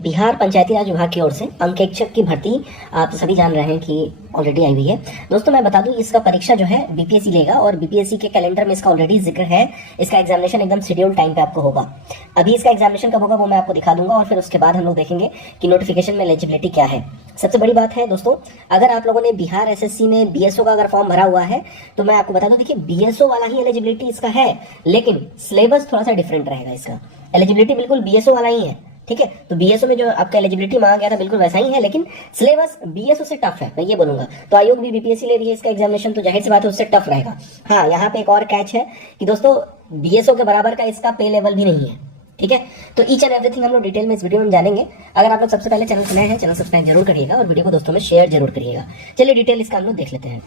बिहार पंचायती राज विभाग की ओर से अंकेक्षक की भर्ती आप सभी जान रहे हैं कि ऑलरेडी आई हुई है। दोस्तों मैं बता दूं, इसका परीक्षा जो है बीपीएससी लेगा और बीपीएससी के कैलेंडर में इसका ऑलरेडी जिक्र है। इसका एग्जामिनेशन एकदम शेड्यूल टाइम पे आपको होगा। अभी इसका एग्जामिनेशन कब होगा वो मैं आपको दिखा दूंगा और फिर उसके बाद हम लोग देखेंगे कि नोटिफिकेशन में एलिजिबिलिटी क्या है। सबसे बड़ी बात है दोस्तों, अगर आप लोगों ने बिहार एसएससी में बीएसओ का अगर फॉर्म भरा हुआ है तो मैं आपको बता दूं, देखिए बीएसओ वाला ही एलिजिबिलिटी इसका है, लेकिन सिलेबस थोड़ा सा डिफरेंट रहेगा। इसका एलिजिबिलिटी बिल्कुल बीएसओ वाला ही है, ठीक है। तो बीएसओ में जो आपका एलिजिबिलिटी मांगा गया था बिल्कुल वैसा ही है, लेकिन सिलेबस बीएसओ से टफ है, मैं ये बोलूंगा। तो आयोग भी बीपीएससी ले रही है इसका एग्जामिनेशन, तो जाहिर सी बात है उससे टफ रहेगा। हाँ, यहाँ पे एक और कैच है कि दोस्तों बीएसओ के बराबर का इसका पे लेवल भी नहीं है, ठीक है। तो ईच एंड एवरीथिंग हम लोग डिटेल में इस वीडियो में जानेंगे। अगर आप लोग सबसे पहले चैनल सुनाए हैं, चैनल सब्सक्राइब जरूर करिएगा और वीडियो को दोस्तों में शेयर जरूर करिएगा। चलिए डिटेल इसका हम लोग देख लेते हैं।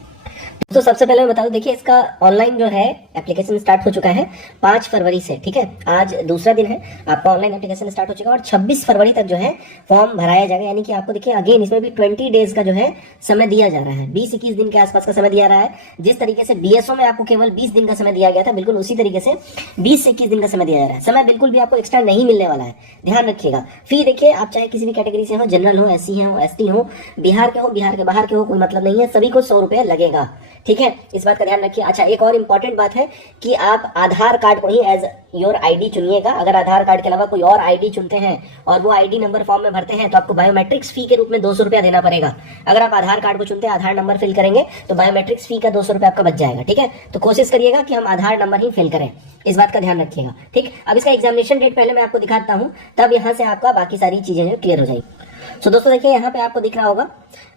तो सबसे पहले मैं बता दूं, देखिए इसका ऑनलाइन जो है एप्लीकेशन स्टार्ट हो चुका है 5 फरवरी से, ठीक है। आज दूसरा दिन है, आपका ऑनलाइन एप्लीकेशन स्टार्ट हो चुका है और 26 फरवरी तक जो है फॉर्म भराया जाएगा। यानी कि आपको देखिए अगेन इसमें भी 20 डेज का जो है समय दिया जा रहा है, 20-21 दिन के आसपास का समय दिया रहा है। जिस तरीके से बीएसओ में आपको केवल 20 दिन का समय दिया गया था, बिल्कुल उसी तरीके से 20 से 21 दिन का समय दिया जा रहा है। समय बिल्कुल भी आपको एक्स्ट्रा नहीं मिलने वाला है, ध्यान रखिएगा। फी देखिए, आप चाहे किसी भी कैटेगरी से हो, जनरल हो, एससी हो, एसटी हो, बिहार के हो, बिहार के बाहर के हो, कोई मतलब नहीं है, सभी को 100 रुपया लगेगा, ठीक है। इस बात का ध्यान रखिए। अच्छा, एक और इंपॉर्टेंट बात है कि आप आधार कार्ड को ही एज योर आईडी चुनिएगा। अगर आधार कार्ड के अलावा कोई और आईडी चुनते हैं और वो आईडी नंबर फॉर्म में भरते हैं तो आपको बायोमेट्रिक्स फी के रूप में 200 रुपया देना पड़ेगा। अगर आप आधार कार्ड को चुनते हैं, आधार नंबर फिल करेंगे तो बायोमेट्रिक्स फी का 200 रुपया आपका बच जाएगा, ठीक है। तो कोशिश करिएगा कि हम आधार नंबर ही फिल करें, इस बात का ध्यान रखिएगा, ठीक। अब इसका एग्जामिनेशन डेट पहले मैं आपको दिखाता हूं, तब यहां से आपका बाकी सारी चीजें जो क्लियर हो जाएगी। सो दोस्तों देखिए, यहाँ पे आपको दिख रहा होगा,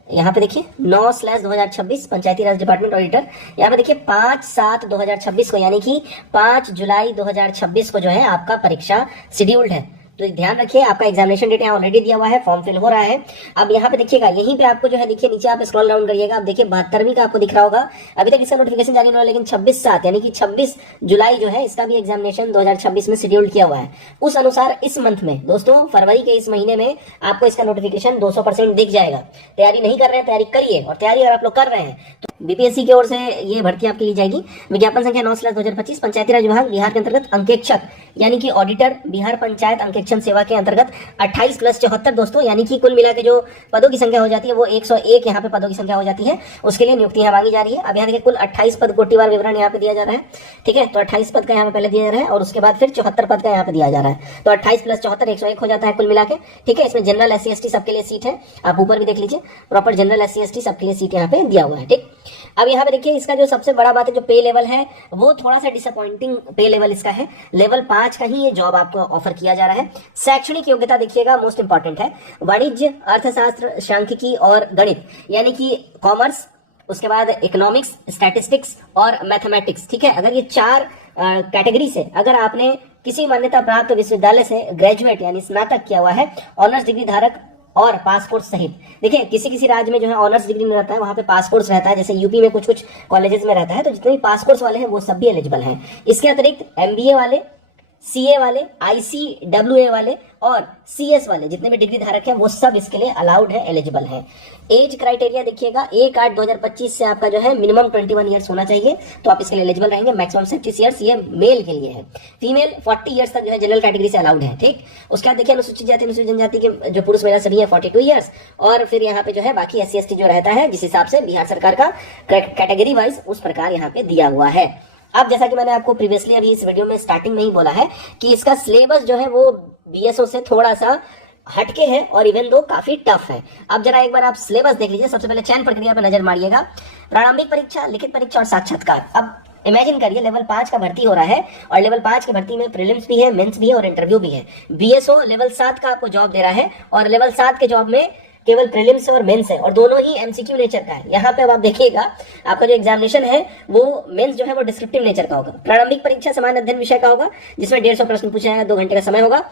यहाँ पे देखिए 9/2026 पंचायती राज डिपार्टमेंट ऑडिटर। यहाँ पे देखिए 5/7/2026 को, यानी कि 5 जुलाई 2026 को जो है आपका परीक्षा शेड्यूल्ड है। तो ध्यान रखिए, आपका एग्जामिनेशन डेट यहाँ ऑलरेडी दिया हुआ है, फॉर्म फिल हो रहा है। अब यहाँ पे देखिएगा, यहीं पे आपको जो है देखिए नीचे आप स्क्रॉल डाउन करिएगा, अब देखिए 72वीं का आपको दिख रहा होगा। अभी तक इसका नोटिफिकेशन जारी नहीं हुआ, लेकिन 26/7 यानी कि 26 जुलाई जो है इसका भी एग्जामिनेशन 2026 में शेड्यूल किया हुआ है। उस अनुसार इस मंथ में दोस्तों, फरवरी के इस महीने में आपको इसका नोटिफिकेशन 200% दिख जाएगा। तैयारी नहीं कर रहे हैं, तैयारी करिए, और तैयारी अगर आप लोग कर रहे हैं तो बीपीएससी की ओर से ये भर्ती आपकी ली जाएगी। विज्ञापन संख्या 9/2025 पंचायती राज विभाग बिहार के अंतर्गत अंकेक्षक यानी कि ऑडिटर बिहार पंचायत अंकेक्षण सेवा के अंतर्गत 28 + 74 दोस्तों, यानी कि कुल मिला के जो पदों की संख्या हो जाती है वो 101 यहाँ पे पदों की संख्या हो जाती है। उसके लिए नियुक्तियां मांगी जा रही है। अब यहाँ देखिए कुल 28 पद कोटिवार विवरण यहाँ पे दिया जा रहा है, ठीक है। तो 28 पद का यहाँ पे पहले दिया जा रहा है और उसके बाद फिर 74 पद का यहाँ पे दिया जा रहा है। तो 28 + 74 101 हो जाता है कुल मिला के, ठीक है। इसमें जनरल एससी एसटी सबके लिए सीट है, आप ऊपर भी देख लीजिए, प्रॉपर जनरल एससी एसटी सबके लिए सीट यहाँ पे दिया हुआ है, ठीक। अब यहाँ पे देखिए इसका जो सबसे बड़ा बात है, जो पे लेवल है वो थोड़ा सा डिसअपॉइंटिंग पे लेवल इसका है। लेवल 5 का ही ये जॉब आपको ऑफर किया जा रहा है। शैक्षणिक योग्यता देखिएगा, मोस्ट इंपॉर्टेंट है, वाणिज्य, अर्थशास्त्र, सांख्यिकी और गणित, यानी कि कॉमर्स, उसके बाद इकोनॉमिक्स, स्टैटिस्टिक्स और मैथमेटिक्स, ठीक है। अगर ये 4 कैटेगरी से अगर आपने किसी मान्यता प्राप्त विश्वविद्यालय से ग्रेजुएट यानी स्नातक किया हुआ है, ऑनर्स डिग्री धारक और पासपोर्ट सहित, देखिए किसी किसी राज्य में जो है ऑनर्स डिग्री में रहता है, वहां पे पासपोर्ट्स रहता है, जैसे यूपी में कुछ कुछ कॉलेजेस में रहता है, तो जितने भी पासपोर्ट्स वाले हैं वो सब भी एलिजिबल हैं। इसके अतिरिक्त एमबीए वाले, सीए वाले, आईसीडब्ल्यूए वाले और सीएस वाले जितने भी डिग्री धारक हैं वो सब इसके लिए अलाउड है, एलिजिबल है। एज क्राइटेरिया देखिएगा, 1/8/2025 से आपका जो है मिनिमम 21 ईयर्स होना चाहिए, तो आप इसके लिए एलिजिबल रहेंगे। मैक्सिमम 36 ईयर्स ये मेल के लिए है। फीमेल 40 ईयर्स तक जो है जनरल कैटेगरी से अलाउड है, ठीक। उसके बाद देखिए अनुसूचित जाति अनुसूचित जनजाति के जो पुरुष महिला सभी है 42 ईयर्स, और फिर यहाँ पे जो है बाकी SC ST जो रहता है जिस हिसाब से बिहार सरकार का कैटेगरी वाइज उस प्रकार यहाँ पे दिया हुआ है। अब जैसा कि मैंने आपको प्रीवियसली अभी इस वीडियो में स्टार्टिंग में ही बोला है कि इसका सिलेबस जो है वो बीएसओ से थोड़ा सा हटके है और इवन दो काफी टफ है। अब जरा एक बार आप सिलेबस देख लीजिए। सबसे पहले चयन प्रक्रिया पर नजर मारिएगा। प्रारंभिक परीक्षा, लिखित परीक्षा और साक्षात्कार। अब इमेजिन करिए लेवल 5 का भर्ती हो रहा है और लेवल 5 की भर्ती में प्रीलिम्स भी है, मेंस भी है और इंटरव्यू भी है। बीएसओ लेवल 7 का आपको जॉब दे रहा है और लेवल 7 के जॉब में केवल प्रीलिम्स और मेंस है और दोनों ही एमसीक्यू नेचर का है। यहाँ पे अब आप देखिएगा आपका जो एग्जामिनेशन है वो मेंस जो है वो डिस्क्रिप्टिव नेचर का होगा। प्रारंभिक परीक्षा सामान्य अध्ययन विषय का होगा जिसमें 150 प्रश्न पूछे जाएगा, 2 घंटे का समय होगा।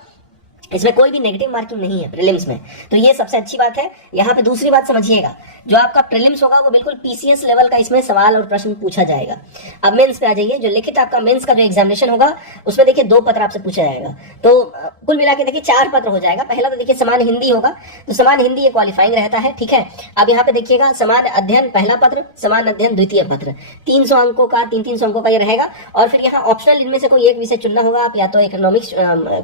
इसमें कोई भी नेगेटिव मार्किंग नहीं है प्रीलिम्स में, तो ये सबसे अच्छी बात है। यहाँ पे दूसरी बात समझिएगा, जो आपका प्रीलिम्स होगा वो बिल्कुल पीसीएस लेवल का इसमें सवाल और प्रश्न पूछा जाएगा। अब मेंस पे आ जाइए। जो लिखित आपका मेंस का जो एग्जामिनेशन होगा उसमें देखिए 2 पत्र आपसे पूछा जाएगा, तो कुल मिला के देखिए 4 पत्र हो जाएगा। पहला तो देखिए समान हिंदी होगा, तो समान हिंदी ये क्वालिफाइंग रहता है, ठीक है। अब यहाँ पे देखिएगा समान अध्ययन पहला पत्र, समान अध्ययन द्वितीय पत्र, 300 अंकों का 300 अंकों का ये रहेगा। और फिर यहाँ ऑप्शनल इनमें से कोई एक विषय चुनना होगा। आप या तो इकोनॉमिक्स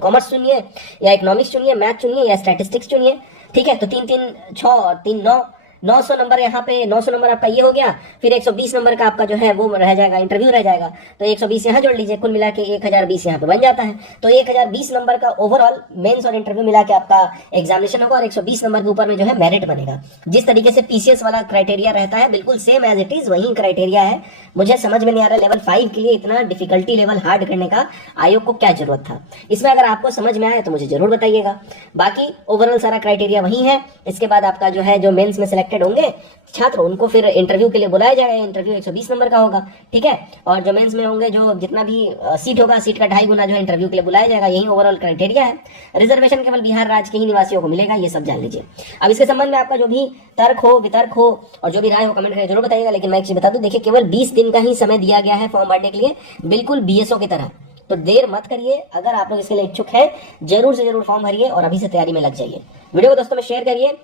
कॉमर्स चुनिए या इकोनॉमिक्स चुनिए, मैथ चुनिए या स्टैटिस्टिक्स चुनिए। ठीक है, तो 3 3 6 और 3 9, 900 नंबर यहाँ पे, 900 नंबर आपका ये हो गया। फिर 120 नंबर का आपका जो है वो रह जाएगा, इंटरव्यू रह जाएगा। तो 120 यहाँ जोड़ लीजिए, कुल मिला के 1020 यहाँ पे बन जाता है। तो 1020 नंबर का ओवरऑल मेंस और इंटरव्यू मिला के आपका एग्जामिनेशन होगा और 120 नंबर के ऊपर में जो है मेरिट बनेगा। जिस तरीके से पीसीएस वाला क्राइटेरिया रहता है बिल्कुल सेम एज इट इज वही क्राइटेरिया है। मुझे समझ में नहीं आ रहा लेवल 5 के लिए इतना डिफिकल्टी लेवल हार्ड करने का आयोग को क्या जरूरत था। इसमें अगर आपको समझ में आए तो मुझे जरूर बताइएगा। बाकी ओवरऑल सारा क्राइटेरिया वही है। इसके बाद आपका जो है जो मेंस में सिलेक्टेड होंगे छात्र उनको फिर इंटरव्यू के लिए बुलाया जाएगा। इंटरव्यू 120 नंबर का होगा। ठीक है, और जो मेंस में होंगे जो जितना भी सीट होगा, सीट का 2.5 गुना जो है इंटरव्यू के लिए बुलाया जाएगा। यही ओवरऑल क्राइटेरिया है। रिजर्वेशन केवल बिहार राज्य के ही निवासियों को मिलेगा, ये सब जान लीजिए। अब इसके संबंध में आपका जो भी तर्क हो, वितर्क हो और जो भी राय हो कमेंट करके जरूर बताइएगा। लेकिन मैं एक चीज बता दूं, देखिए केवल 20 दिन का ही समय दिया गया है फॉर्म भरने के लिए, बिल्कुल बीएसओ की तरह। तो देर मत करिए। अगर आप लोग इसके लिए इच्छुक हैं जरूर से जरूर फॉर्म भरिए और अभी से तैयारी में लग जाइए। वीडियो को दोस्तों में शेयर करिए।